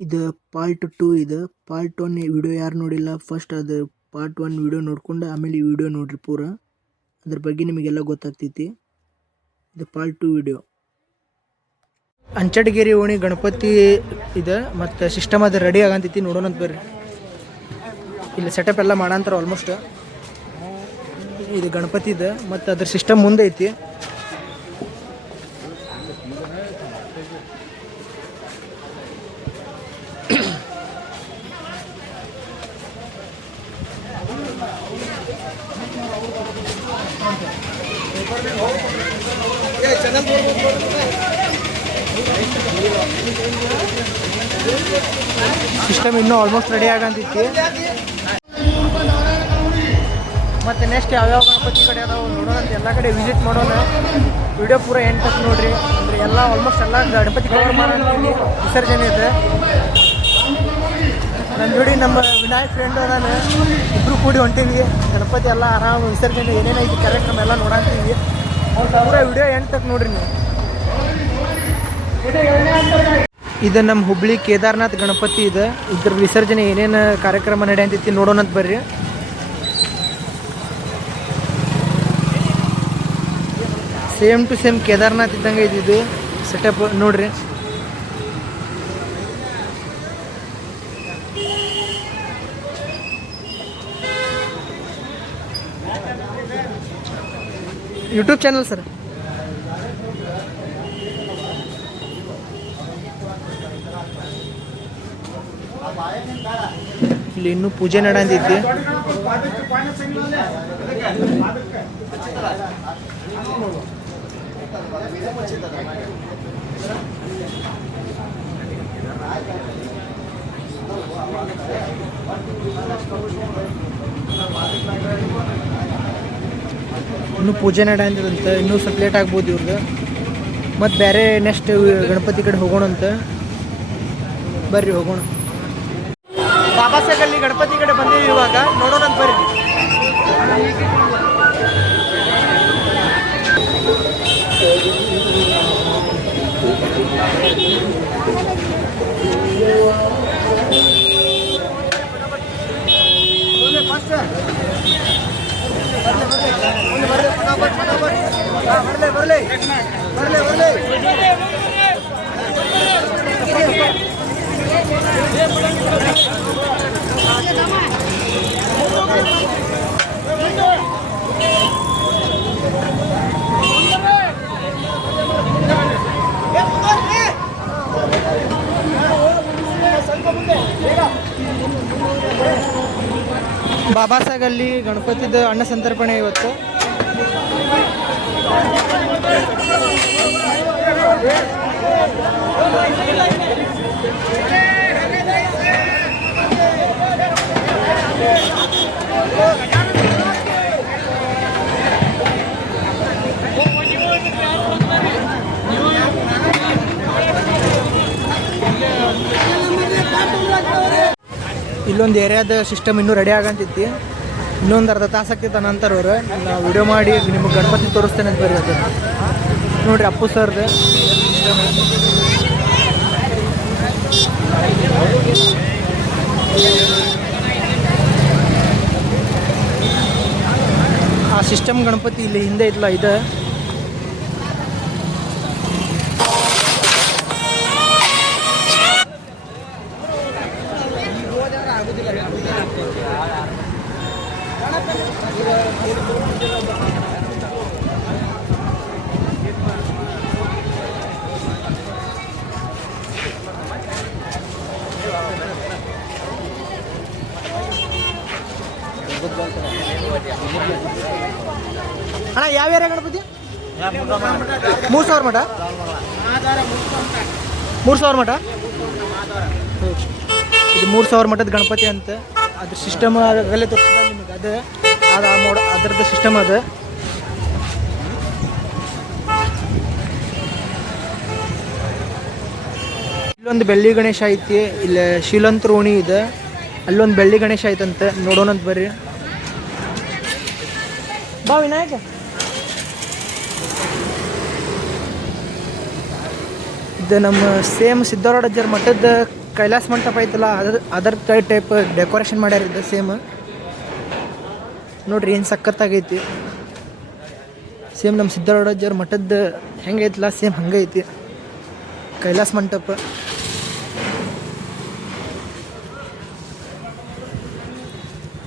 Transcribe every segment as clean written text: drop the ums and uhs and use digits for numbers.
ಇದು ಪಾರ್ಟ್ 2 ಇದು. Part 1 video ಯಾರು ನೋಡಿಲ್ಲ ಫಸ್ಟ್ ಅದು ಪಾರ್ಟ್ 1 ವಿಡಿಯೋ ನೋಡ್ಕೊಂಡು ಆಮೇಲೆ ಈ ವಿಡಿಯೋ ನೋಡ್ರಿ ಪೂರ. ಅದ್ರ ಬಗ್ಗೆ ನಿಮಗೆಲ್ಲ ಗೊತ್ತಾಗ್ತೈತಿ. ಇದು ಪಾರ್ಟ್ 2 ವಿಡಿಯೋ. ಅಂಚಡಗೇರಿ ಓಣಿ ಗಣಪತಿ ಇದೆ ಮತ್ತು ಸಿಸ್ಟಮ್ ಅದು ರೆಡಿ ಆಗಂತೈತಿ, ನೋಡೋಣಂತ ಬರ್ರಿ. ಇಲ್ಲಿ ಸೆಟಪ್ ಎಲ್ಲ ಮಾಡಂತಾರೆ ಆಲ್ಮೋಸ್ಟ್. ಇದು ಗಣಪತಿ ಇದೆ ಮತ್ತು ಅದ್ರ ಸಿಸ್ಟಮ್ ಮುಂದೆ ಐತಿ. ಸಿಸ್ಟಮ್ ಇನ್ನೂ ಆಲ್ಮೋಸ್ಟ್ ರೆಡಿ ಆಗಂತೈತಿ. ಮತ್ತು ನೆಕ್ಸ್ಟ್ ಯಾವ್ಯಾವ ಗಣಪತಿ ಕಡೆ ಅದಾವೆ ನೋಡೋಣ, ಎಲ್ಲ ಕಡೆ ವಿಸಿಟ್ ಮಾಡೋಣ. ವಿಡಿಯೋ ಪೂರ ಎಂಟು ತಕ್ಕ ನೋಡ್ರಿ. ಅಂದರೆ ಎಲ್ಲ ಆಲ್ಮೋಸ್ಟ್ ಎಲ್ಲ ಗಣಪತಿ ಕವರ್ ಮಾಡೋಣ. ವಿಸರ್ಜನೆ ಇದೆ. ನನ್ನ ಜೋಡಿ ನಮ್ಮ ವಿನಾಯಕ್ ಫ್ರೆಂಡು ನಾನು ಇಬ್ಬರು ಕೂಡಿ ಹೊಂಟೀವಿ. ಗಣಪತಿ ಎಲ್ಲ ಆರಾಮ ವಿಸರ್ಜನೆ ಏನೇನೈತಿ ಕಾರ್ಯಕ್ರಮ ಎಲ್ಲ ನೋಡಂತೀವಿ. ಪೂರ ವಿಡಿಯೋ ಎಂಟು ತಕ್ಕ ನೋಡ್ರಿ ನೀವು. ಇದು ನಮ್ಮ ಹುಬ್ಳಿ ಕೇದಾರ್ನಾಥ್ ಗಣಪತಿ ಇದೆ. ಇದ್ರ ವಿಸರ್ಜನೆ ಏನೇನು ಕಾರ್ಯಕ್ರಮ ನಡೆಯಂತೈತಿ ನೋಡೋಣಂತ ಬರ್ರಿ. ಸೇಮ್ ಟು ಸೇಮ್ ಕೇದಾರ್ನಾಥ್ ಇದ್ದಂಗೆ ಇದು ಸೆಟಪ್ ನೋಡ್ರಿ. YouTube channel sir. ಇಲ್ಲಿ ಇನ್ನೂ ಪೂಜೆ ನಡೆಯಂತೈತಿ. ಇನ್ನೂ ಪೂಜೆ ನಡೆಯಂತದಂತ. ಇನ್ನೂ ಸ್ವಲ್ಪ ಲೇಟ್ ಆಗ್ಬೋದು ಇವ್ರಿಗೆ. ಮತ್ತು ಬೇರೆ ನೆಕ್ಸ್ಟ್ ಗಣಪತಿ ಕಡೆ ಹೋಗೋಣಂತ ಬರ್ರಿ, ಹೋಗೋಣ. ಬಾಬಾ ಸಾಹೇಬ್ ಅಲ್ಲಿ ಗಣಪತಿ ಕಡೆ ಬಂದೀವಿ ಇವಾಗ, ನೋಡೋಣಂತ ಬರ್ರಿ. ಬಾಬಾ ಸಾಹೇಬ್ ಅಲ್ಲಿ ಗಣಪತಿದ ಅನ್ನ ಸಂತರ್ಪಣೆ ಇವತ್ತು. ಇಲ್ಲೊಂದು ಏರಿಯಾದ ಸಿಸ್ಟಮ್ ಇನ್ನೂ ರೆಡಿ ಆಗಂತೈತಿ. ಇನ್ನೊಂದು ಅರ್ಧ ತಾಸು ಆಗ್ತೈತೆ ನಂತರ ಅವ್ರು ನಾವು ವಿಡಿಯೋ ಮಾಡಿ ನಿಮಗೆ ಗಣಪತಿ ತೋರಿಸ್ತೇನೆ ಅಂತ ಬರೀ. ಅದು ನೋಡಿರಿ ಅಪ್ಪು ಸರ್ದು ಆ ಸಿಸ್ಟಮ್ ಗಣಪತಿ ಇಲ್ಲಿ ಹಿಂದೆ ಇಲ್ಲ. ಇದು ಅಣ್ಣ ಯಾವ ಏರಿಯಾ ಗಣಪತಿ? 3000 ಮಠ. 3000 ಮಠ. ಇದು 3000 ಮಠದ ಗಣಪತಿ ಅಂತ. ಅದ್ರ ಸಿಸ್ಟಮ್ ಆಗಲೇ ತೋರಿಸಿದ ನಿಮಗೆ. ಅದು ಅದರದ್ದು ಸಿಸ್ಟಮ್ ಅದು. ಇಲ್ಲೊಂದು ಬೆಳ್ಳಿ ಗಣೇಶ ಐತಿ. ಇಲ್ಲಿ ಶೀಲಂತ ರೋಣಿ ಇದೆ. ಅಲ್ಲೊಂದು ಬೆಳ್ಳಿ ಗಣೇಶ ಐತಂತೆ, ನೋಡೋಣಂತ ಬರ್ರಿ. ಬಾ ವಿನಾಯಕ. ಇದು ನಮ್ಮ ಸೇಮ್ ಸಿದ್ಧಾರೂಢಜ್ಜರ ಮಠದ ಕೈಲಾಸ ಮಂಟಪ ಐತಲ್ಲ, ಅದರ ಟೈಪ್ ಡೆಕೋರೇಷನ್ ಮಾಡ್ಯಾರಿದ್ದ ಸೇಮ್. ನೋಡ್ರಿ ಏನು ಸಖತ್ತಾಗೈತಿ. ಸೇಮ್ ನಮ್ಮ ಸಿದ್ಧಾರೂಢಜ್ಜರ ಮಠದ ಹೆಂಗೈತಲ್ಲ ಸೇಮ್ ಹಂಗೈತಿ ಕೈಲಾಸ ಮಂಟಪ.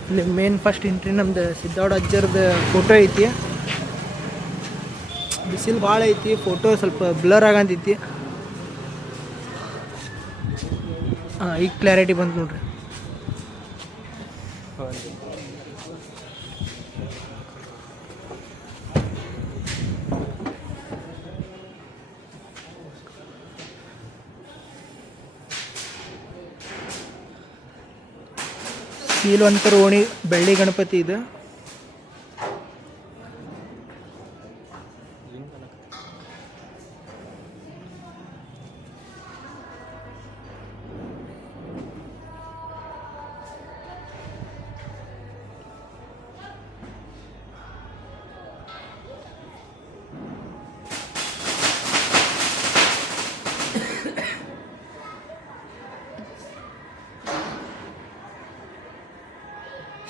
ಇಲ್ಲಿ ಮೇನ್ ಫಸ್ಟ್ ಎಂಟ್ರಿ ನಮ್ದು ಸಿದ್ಧಾರೂಢಜ್ಜರದ ಫೋಟೋ ಐತಿ. ಬಿಸಿಲು ಭಾಳ ಐತಿ, ಫೋಟೋ ಸ್ವಲ್ಪ ಬ್ಲರ್ ಆಗಂತೈತಿ. ಹಾಂ, ಈಗ ಕ್ಲಾರಿಟಿ ಬಂತು ನೋಡ್ರಿ. ಸೀಲ್ವಂತರ ಓಣಿ ಬೆಳ್ಳಿ ಗಣಪತಿ ಇದೆ.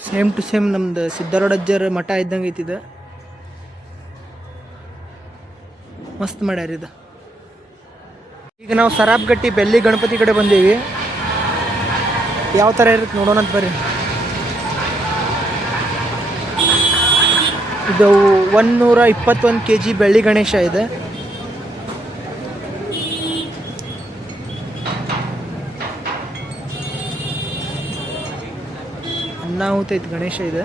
ಸೇಮ್ ಟು ಸೇಮ್ ನಮ್ದು ಸಿದ್ಧಾರೂಢಜ್ಜರ ಮಠ ಇದ್ದಂಗೆ ಐತಿದೆ. ಮಸ್ತ್ ಮಾಡ್ಯಾರ ಇದು. ಈಗ ನಾವು ಸರಾಬ್ಗಟ್ಟಿ ಬೆಳ್ಳಿ ಗಣಪತಿ ಕಡೆ ಬಂದೀವಿ. ಯಾವ ಥರ ಇರುತ್ತೆ ನೋಡೋಣ ಅಂತ ಬರ್ರಿ. ಇದು 121 kg ಬೆಳ್ಳಿ ಗಣೇಶ ಇದೆ. ಅನ್ನಾಹುತ ಐತಿ ಗಣೇಶ ಇದೆ.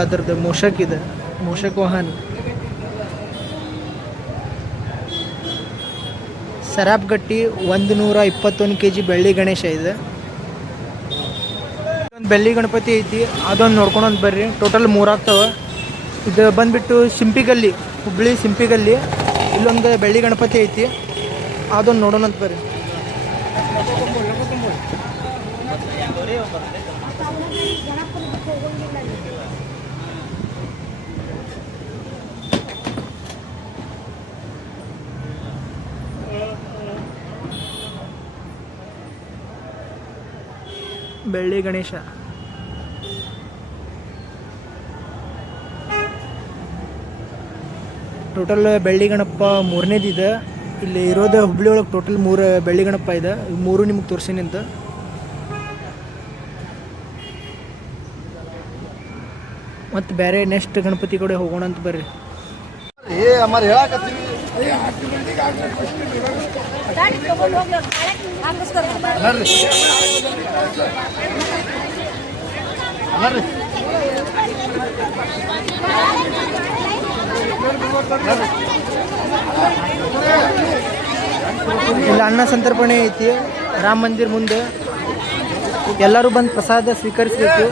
ಅದರದ್ದು ಮೂಷಕ್ ಇದೆ, ಮೂಷಕ್ ವಾಹನ. ಸರಾಬ್ಗಟ್ಟಿ 121 kg ಬೆಳ್ಳಿ ಗಣೇಶ ಇದೆ. ಒಂದು ಬೆಳ್ಳಿ ಗಣಪತಿ ಐತಿ, ಅದೊಂದು ನೋಡ್ಕೊಂಡೊಂದು ಬರ್ರಿ. ಟೋಟಲ್ 3 ಆಗ್ತಾವ. ಇದು ಬಂದ್ಬಿಟ್ಟು ಸಿಂಪಿಗಲ್ಲಿ, ಹುಬ್ಳಿ ಸಿಂಪಿಗಲ್ಲಿ ಇಲ್ಲೊಂದು ಬೆಳ್ಳಿ ಗಣಪತಿ ಐತಿ, ಅದೊಂದು ನೋಡೋಣ ಅಂತ ಬರ್ರಿ. ಬೆಳ್ಳಿ ಗಣೇಶ ಟೋಟಲ್ ಬೆಳ್ಳಿ ಗಣಪ 3ನೇದಿದೆ. ಇಲ್ಲಿ ಇರೋದು ಹುಬ್ಳಿ ಒಳಗೆ ಟೋಟಲ್ 3 ಬೆಳ್ಳಿ ಗಣಪ ಇದೆ. 3 ನಿಮಗೆ ತೋರಿಸೀನಿ ಅಂತ. ಮತ್ತು ಬೇರೆ ನೆಕ್ಸ್ಟ್ ಗಣಪತಿ ಕಡೆ ಹೋಗೋಣ ಅಂತ ಬರ್ರಿ. ಇಲ್ಲಿ ಅನ್ನ ಸಂತರ್ಪಣೆ ಐತಿ ರಾಮ ಮಂದಿರ ಮುಂದೆ. ಎಲ್ಲರೂ ಬಂದು ಪ್ರಸಾದ ಸ್ವೀಕರಿಸಬೇಕು.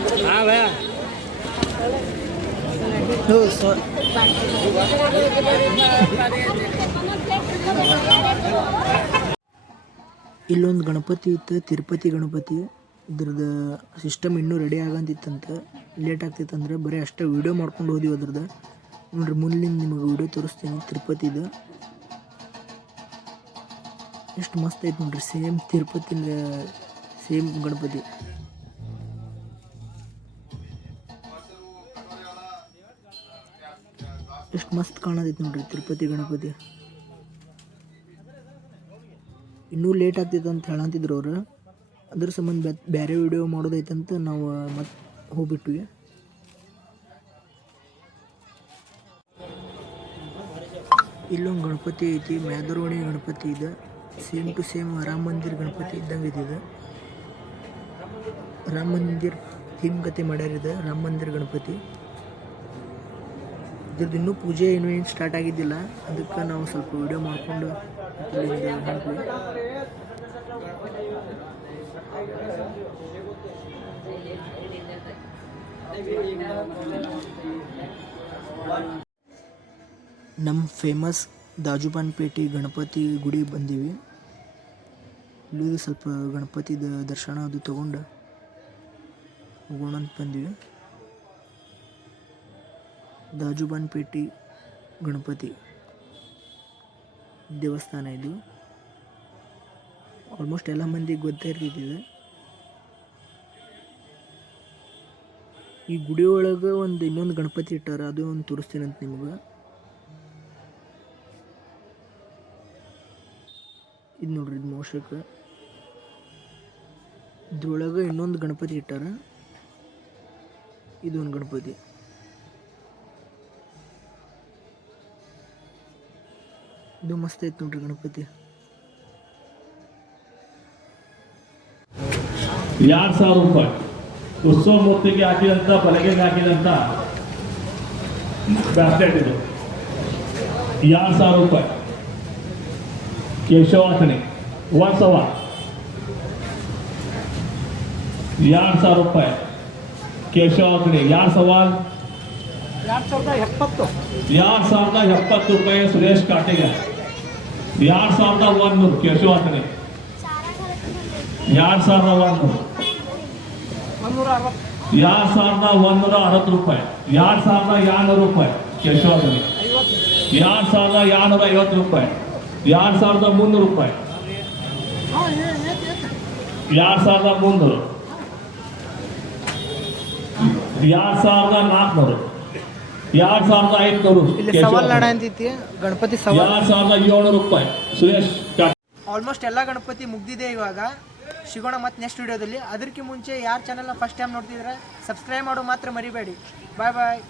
ಯಾವಾಗ ಇಲ್ಲೊಂದು ಗಣಪತಿ ಇತ್ತು, ತಿರುಪತಿ ಗಣಪತಿ. ಇದ್ರದ್ದು ಸಿಸ್ಟಮ್ ಇನ್ನೂ ರೆಡಿ ಆಗಂತಿತ್ತಂತ, ಲೇಟ್ ಆಗ್ತಿತ್ತಂದ್ರೆ ಬರೀ ಅಷ್ಟೇ ವೀಡಿಯೋ ಮಾಡ್ಕೊಂಡು ಹೋದಿವಿ ಅದ್ರದ್ದು. ನೋಡ್ರಿ ಮುಂದಿನ ನಿಮಗೆ ವೀಡಿಯೋ ತೋರಿಸ್ತೀನಿ ತಿರುಪತಿದು. ಎಷ್ಟು ಮಸ್ತ್ ಐತೆ ನೋಡ್ರಿ, ಸೇಮ್ ತಿರುಪತಿ ಸೇಮ್ ಗಣಪತಿ. ಎಷ್ಟು ಮಸ್ತ್ ಕಾಣತೈತಿ ನೋಡ್ರಿ ತಿರುಪತಿ ಗಣಪತಿ. ಇನ್ನೂ ಲೇಟ್ ಆಗ್ತೈತೆ ಅಂತ ಹೇಳಂತಿದ್ರು ಅವರು. ಅದ್ರ ಸಂಬಂಧ ಬೇರೆ ವಿಡಿಯೋ ಮಾಡೋದೈತಂತ ನಾವು ಮತ್ತೆ ಹೋಗ್ಬಿಟ್ವಿ. ಇಲ್ಲೊಂದು ಗಣಪತಿ ಐತಿ, ಮ್ಯಾದರೋಣಿ ಗಣಪತಿ ಇದೆ. ಸೇಮ್ ಟು ಸೇಮ್ ರಾಮ ಮಂದಿರ ಗಣಪತಿ ಇದ್ದಂಗೆ ಐತಿ ಇದು. ರಾಮ ಮಂದಿರ ಥೀಮ್ ಕತೆ ಮಾಡ್ಯಾರ. ಇದು ರಾಮ ಮಂದಿರ ಗಣಪತಿ. ಇದ್ರದ್ದು ಇನ್ನೂ ಪೂಜೆ ಏನು ಸ್ಟಾರ್ಟ್ ಆಗಿದ್ದಿಲ್ಲ, ಅದಕ್ಕೆ ನಾವು ಸ್ವಲ್ಪ ವಿಡಿಯೋ ಮಾಡಿಕೊಂಡು ನಮ್ಮ ಫೇಮಸ್ ದಾಜುಬಾನ್ಪೇಟೆ ಗಣಪತಿ ಗುಡಿ ಬಂದೀವಿ. ಇಲ್ಲಿ ಸ್ವಲ್ಪ ಗಣಪತಿದ ದರ್ಶನ ಅದು ತಗೊಂಡು ಹೋಗೋಣ ಅಂತ ಬಂದೀವಿ. ದಾಜುಬಾನ್ಪೇಟೆ ಗಣಪತಿ ದೇವಸ್ಥಾನ ಇದು. ಆಲ್ಮೋಸ್ಟ್ ಎಲ್ಲ ಮಂದಿಗೆ ಗೊತ್ತೇ ಇರ್ತಿದೆ. ಈ ಗುಡಿ ಒಳಗೆ ಇನ್ನೊಂದು ಗಣಪತಿ ಇಟ್ಟಾರ, ಅದು ಒಂದು ತೋರಿಸ್ತೀನಿ ಅಂತ ನಿಮ್ಗೆ. ಇದು ನೋಡ್ರಿ, ಇದು ಮೋಷಕ. ಇದ್ರೊಳಗೆ ಇನ್ನೊಂದು ಗಣಪತಿ ಇಟ್ಟಾರ, ಇದೊಂದು ಗಣಪತಿ. ಇದು ಮಸ್ತ್ ಐತೆ ನೋಡ್ರಿ ಗಣಪತಿ. 2,000 ರೂಪಾಯಿ ಉತ್ಸವ ಮೂರ್ತಿಗೆ ಹಾಕಿದಂಥ ಬಲಗೆಗೆ ಹಾಕಿದಂಥ ಬ್ಯಾಸ್ಲೆಟ್ ಇದು 2,000 ರೂಪಾಯಿ. ಕೇಶವಾಸನೆ 1,000 2,000 ರೂಪಾಯಿ. ಕೇಶವಾಸನೆ 2,070 ರೂಪಾಯಿ. ಸುರೇಶ್ ಕಾಟಿಗ 2,100. ಕೇಶವಾಸನೆ 2,100. 2,160 ರೂಪಾಯಿ. 2,200 ರೂಪಾಯಿ. ಕೇಶವಾಸನೆ 2,250 ರೂಪಾಯಿ. 2,300 ರೂಪಾಯಿ. 2,300. 2,400. 2,500. ಇಲ್ಲಿ ಸವಾಲ್ ನಾಡ ಅಂತೈತಿ ಗಣಪತಿ ಸವಾಲ್. 2,700 ರೂಪಾಯಿ. ಸುರೇಶ್ ಆಲ್ಮೋಸ್ಟ್ ಎಲ್ಲ ಗಣಪತಿ ಮುಗ್ದಿದೆ. ಇವಾಗ ಸಿಗೋಣ ಮತ್ತೆ ನೆಕ್ಸ್ಟ್ ವಿಡಿಯೋದಲ್ಲಿ. ಅದಕ್ಕೆ ಮುಂಚೆ ಯಾರು ಚಾನಲ್ನ ಫಸ್ಟ್ ಟೈಮ್ ನೋಡ್ತಿದ್ರೆ ಸಬ್ಸ್ಕ್ರೈಬ್ ಮಾಡೋ ಮಾತ್ರ ಮರಿಬೇಡಿ. ಬಾಯ್ ಬಾಯ್.